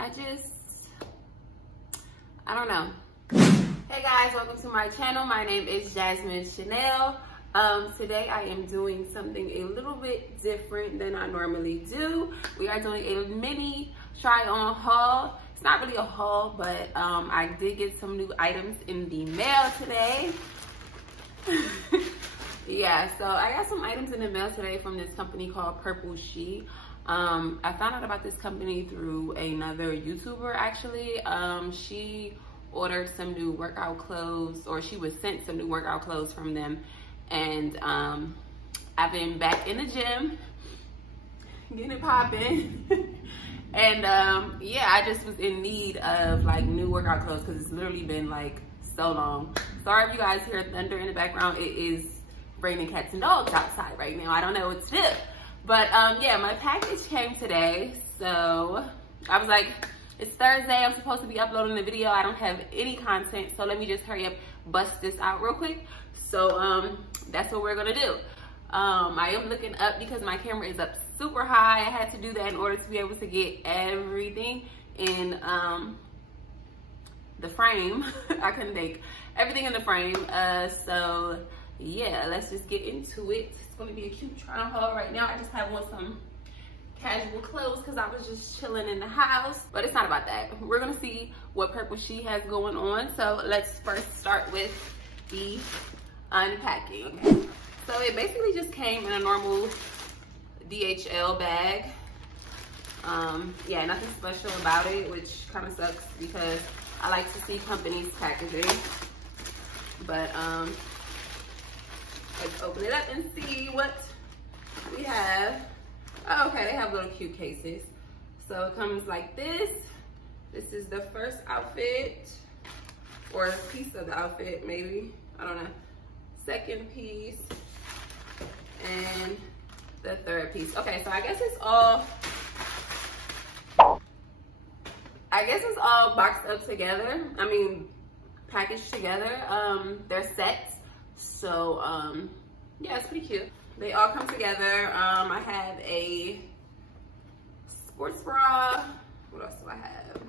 I don't know. Hey guys, welcome to my channel. My name is Jasmine Chanel. Today I am doing something a little bit different than I normally do. We are doing a mini try on haul. It's not really a haul, but I did get some new items in the mail today. Yeah, so I got some items in the mail today from this company called PurpleShe. I found out about this company through another YouTuber actually. She ordered some new workout clothes, or she was sent some new workout clothes from them. And I've been back in the gym, getting it popping. And yeah, I just was in need of like new workout clothes because it's literally been like so long. Sorry if you guys hear thunder in the background. It is raining cats and dogs outside right now. I don't know what to do. But yeah, my package came today. So I was like, it's Thursday, I'm supposed to be uploading the video. I don't have any content, so let me just hurry up, bust this out real quick. So that's what we're gonna do. I am looking up because my camera is up super high. I had to do that in order to be able to get everything in the frame. I couldn't take everything in the frame. So yeah, let's just get into it. It's gonna be a cute try on haul right now. I just have on some casual clothes because I was just chilling in the house, but it's not about that. We're gonna see what PurpleShe has going on. So let's first start with the unpacking. Okay. So it basically just came in a normal DHL bag. Yeah, nothing special about it, which kind of sucks because I like to see companies packaging. But let's open it up and see what we have. Oh, okay, they have little cute cases. So it comes like this. This is the first outfit, or a piece of the outfit, maybe. I don't know. Second piece, and the third piece. Okay, so I guess it's all boxed up together. I mean, packaged together. They're sets. So yeah, it's pretty cute. They all come together. I have a sports bra. What else do I have?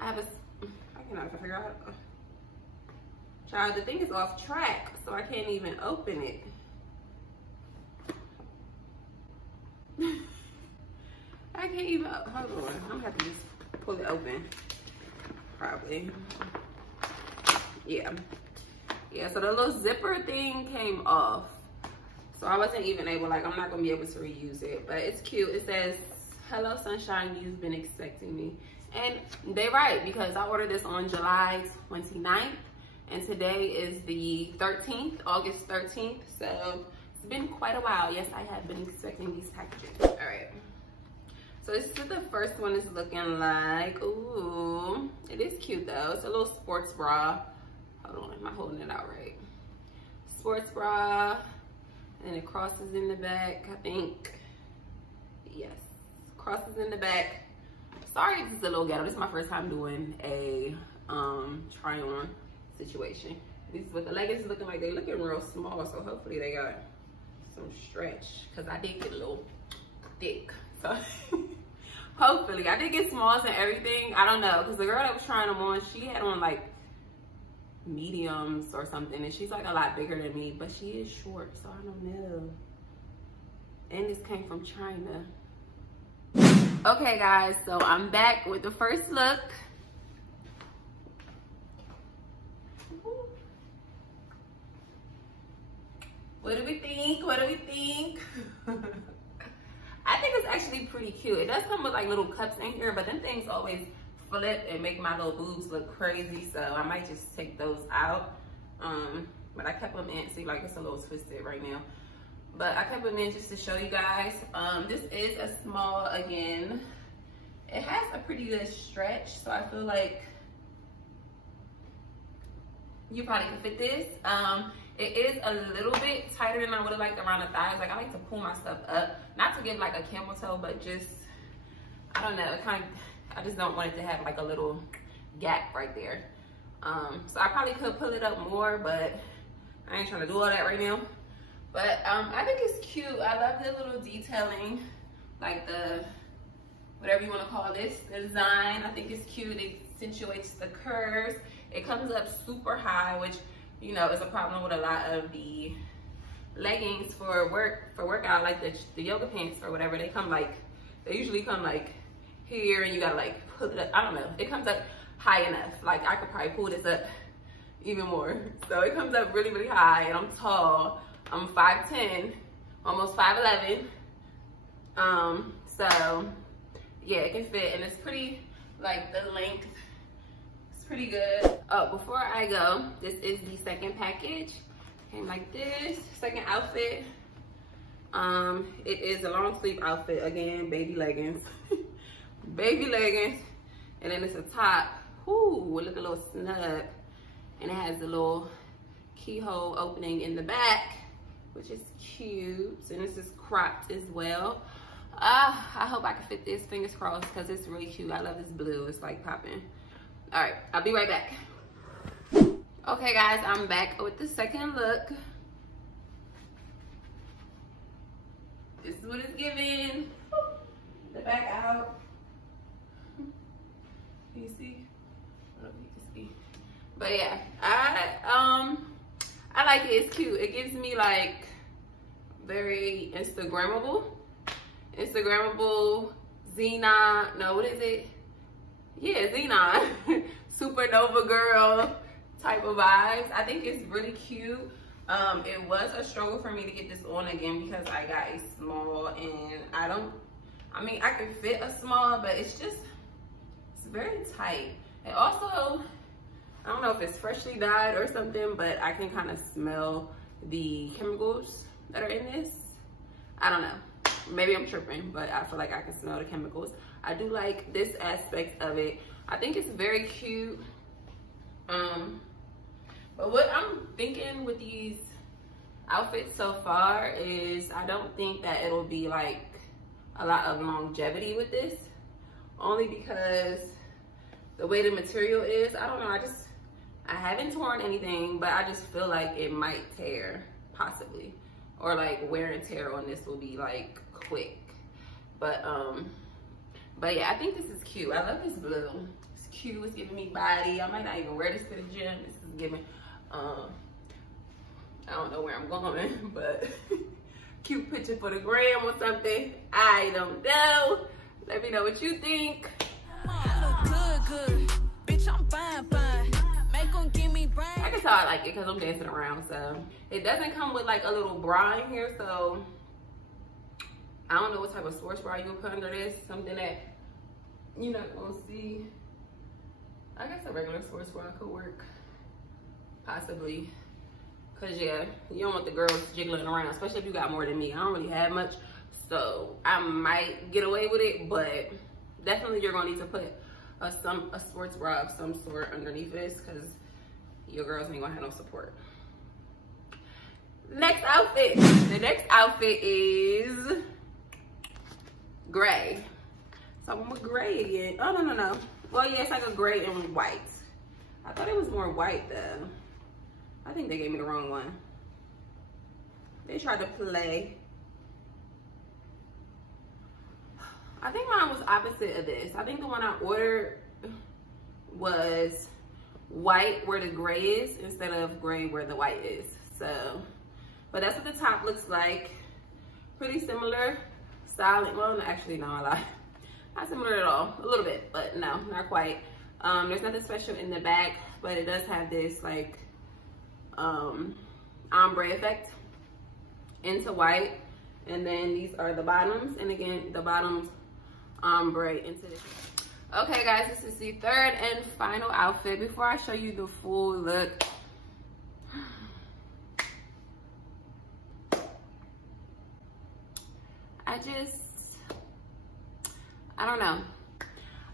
I cannot figure out how to, child, the thing is off track, so I can't even open it. I can't even, hold on. I'm gonna have to just pull it open, probably. Yeah. Yeah, so the little zipper thing came off. So I wasn't even able, like, I'm not gonna be able to reuse it, but it's cute. It says, "Hello sunshine, you've been expecting me." And they're right, because I ordered this on July 29th, and today is the 13th, August 13th. So it's been quite a while. Yes, I have been expecting these packages. All right. So this is what the first one is looking like. Ooh, it is cute though. It's a little sports bra. Hold on, am I holding it out right? Sports bra. And it crosses in the back, I think. Yes, crosses in the back. Sorry, this is a little ghetto. This is my first time doing a try on situation. This is what the leggings is looking like. They're looking real small, so hopefully they got some stretch, because I did get a little thick. So hopefully, I did get smalls and everything. I don't know, because the girl that was trying them on, she had on like mediums or something, and she's like a lot bigger than me, but she is short, so I don't know. And this came from China. Okay guys, so I'm back with the first look. What do we think? What do we think? I think it's actually pretty cute. It does come with like little cups in here, but them things always flip and make my little boobs look crazy, so I might just take those out. But I kept them in. See, like, it's a little twisted right now, but I kept them in just to show you guys. This is a small again. It has a pretty good stretch, so I feel like you probably can fit this. It is a little bit tighter than I would have liked around the thighs. Like, I like to pull my stuff up, not to give like a camel toe, but just, I don't know, it kind of, I just don't want it to have like a little gap right there. So I probably could pull it up more, but I ain't trying to do all that right now. But I think it's cute. I love the little detailing, like the whatever you want to call this design. I think it's cute. It accentuates the curves. It comes up super high, which, you know, is a problem with a lot of the leggings for workout, like the yoga pants or whatever. They usually come like here, and you gotta like pull it up. I don't know. It comes up high enough. Like I could probably pull this up even more. So it comes up really, really high, and I'm tall. I'm 5'10", almost 5'11". So yeah, it can fit, and it's pretty, like the length, it's pretty good. Oh, before I go, this is the second package. Came like this, second outfit. It is a long sleeve outfit, again, baby leggings. Baby leggings, and then it's a top. Ooh, look, a little snug, and it has a little keyhole opening in the back, which is cute, and this is cropped as well. I hope I can fit this, fingers crossed, because it's really cute. I love this blue, it's like popping. All right, I'll be right back. Okay guys, I'm back with the second look. This is what it's giving. The back out. Can you see? I don't know if you can see. But yeah, I like it. It's cute. It gives me like very Instagrammable, Xenon. No, what is it? Yeah, Xenon. Supernova girl type of vibes. I think it's really cute. It was a struggle for me to get this on again because I got a small, and I mean I can fit a small, but it's very tight. And also, I don't know if it's freshly dyed or something, but I can kind of smell the chemicals that are in this. I don't know. Maybe I'm tripping, but I feel like I can smell the chemicals. I do like this aspect of it. I think it's very cute. But what I'm thinking with these outfits so far is I don't think that it'll be like a lot of longevity with this, only because the way the material is. I don't know, I haven't torn anything, but I just feel like it might tear, possibly, or like wear and tear on this will be like quick. But yeah, I think this is cute. I love this blue. It's cute. It's giving me body. I might not even wear this to the gym. This is giving I don't know where I'm going, but cute picture for the gram or something. I don't know. Let me know what you think. I look good. Bitch, I'm fine. Make 'em give me brain. I can tell I like it because I'm dancing around. So it doesn't come with like a little bra in here, so I don't know what type of sports bra you can put under this. Something that you're not gonna see. I guess a regular sports bra could work, possibly. Cause yeah, you don't want the girls jiggling around, especially if you got more than me. I don't really have much, so I might get away with it, but definitely you're gonna need to put a sports bra of some sort underneath this, cause your girls ain't gonna have no support. Next outfit. The next outfit is gray. So I'm with gray again. Oh no. Well, yeah, it's like a gray and white. I thought it was more white though. I think they gave me the wrong one. They tried to play. I think mine was opposite of this. I think the one I ordered was white where the gray is instead of gray where the white is. So, but that's what the top looks like. Pretty similar styling. Well, actually, no, I lied. Not similar at all. A little bit, but no, not quite. There's nothing special in the back, but it does have this like ombre effect into white, and then these are the bottoms, and again the bottoms ombre into this. Okay guys, this is the third and final outfit. Before I show you the full look, I don't know.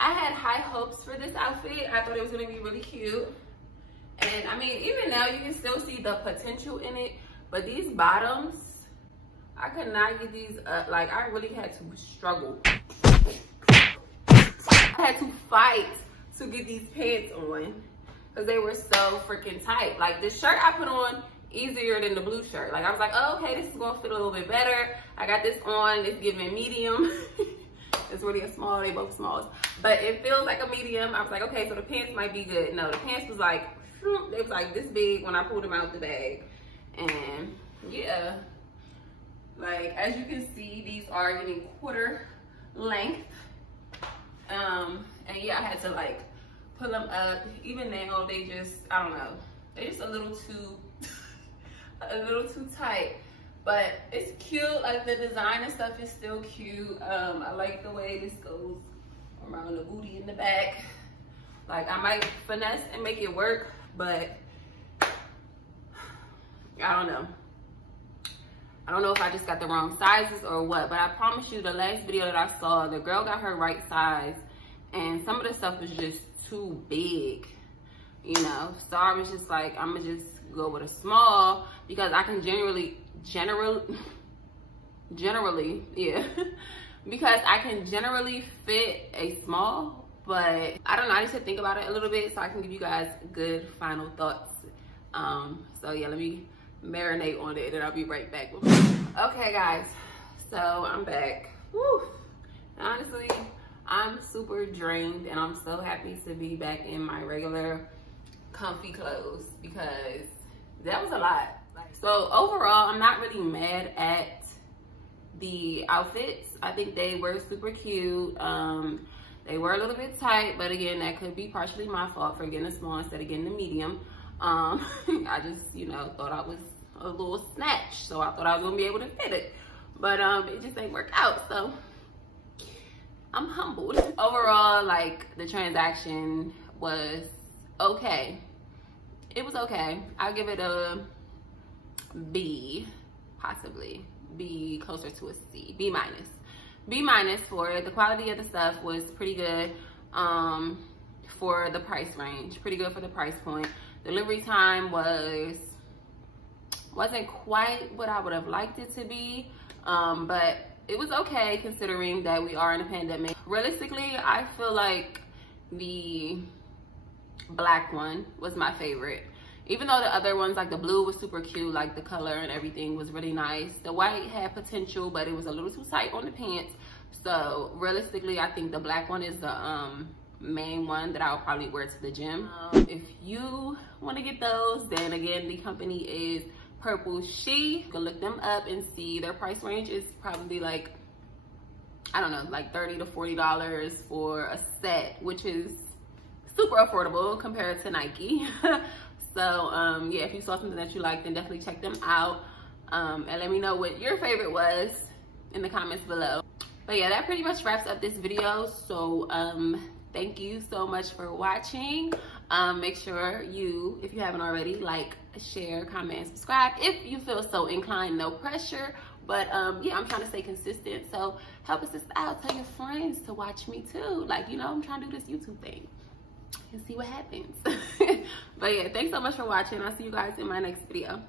I had high hopes for this outfit. I thought it was gonna be really cute. And I mean, even now you can still see the potential in it, but these bottoms, I could not get these up. Like I really had to struggle. I had to fight to get these pants on because they were so freaking tight. Like the shirt I put on easier than the blue shirt. Like I was like, oh, okay, this is gonna fit a little bit better. I got this on, it's giving medium. It's really a small. They both smalls, but it feels like a medium. I was like, okay, so the pants might be good. No, the pants was like, they was like this big when I pulled them out the bag. And yeah, like as you can see, these are getting quarter length. And yeah, I had to like pull them up. Even now, they just, I don't know, they're just a little too tight. But it's cute. Like the design and stuff is still cute. I like the way this goes around the booty in the back. Like I might finesse and make it work, but I don't know. I don't know if I just got the wrong sizes or what, but I promise you the last video that I saw, the girl got her right size and some of the stuff was just too big, you know? So I was just like, I'm gonna just go with a small because I can generally, yeah, because I can generally fit a small, but I don't know, I need to think about it a little bit so I can give you guys good final thoughts. So yeah, let me marinate on it and I'll be right back. Okay guys, so I'm back. Woo. Honestly, I'm super drained and I'm so happy to be back in my regular comfy clothes because that was a lot. So overall, I'm not really mad at the outfits. I think they were super cute. They were a little bit tight, but again, that could be partially my fault for getting a small instead of getting a medium. I just, you know, thought I was a little snatch, so I thought I was gonna be able to fit it, but it just ain't work out, so I'm humbled. Overall, like the transaction was okay. It was okay. I'll give it a B, possibly B, closer to a C, B minus. B minus for it. The quality of the stuff was pretty good for the price range, pretty good for the price point. Delivery time wasn't quite what I would have liked it to be, but it was okay considering that we are in a pandemic. Realistically, I feel like the black one was my favorite. Even though the other ones, like the blue was super cute, like the color and everything was really nice. The white had potential, but it was a little too tight on the pants. So realistically, I think the black one is the main one that I'll probably wear to the gym. If you want to get those, then again, the company is PurpleShe. You can look them up and see their price range is probably like, I don't know, like $30 to $40 for a set, which is super affordable compared to Nike. So yeah, if you saw something that you liked, then definitely check them out, and let me know what your favorite was in the comments below. But yeah, that pretty much wraps up this video. So thank you so much for watching. Make sure you, if you haven't already, like, share, comment, and subscribe if you feel so inclined. No pressure, but yeah, I'm trying to stay consistent, so help us out. Tell your friends to watch me too. Like, you know, I'm trying to do this YouTube thing and see what happens. But yeah, thanks so much for watching. I'll see you guys in my next video.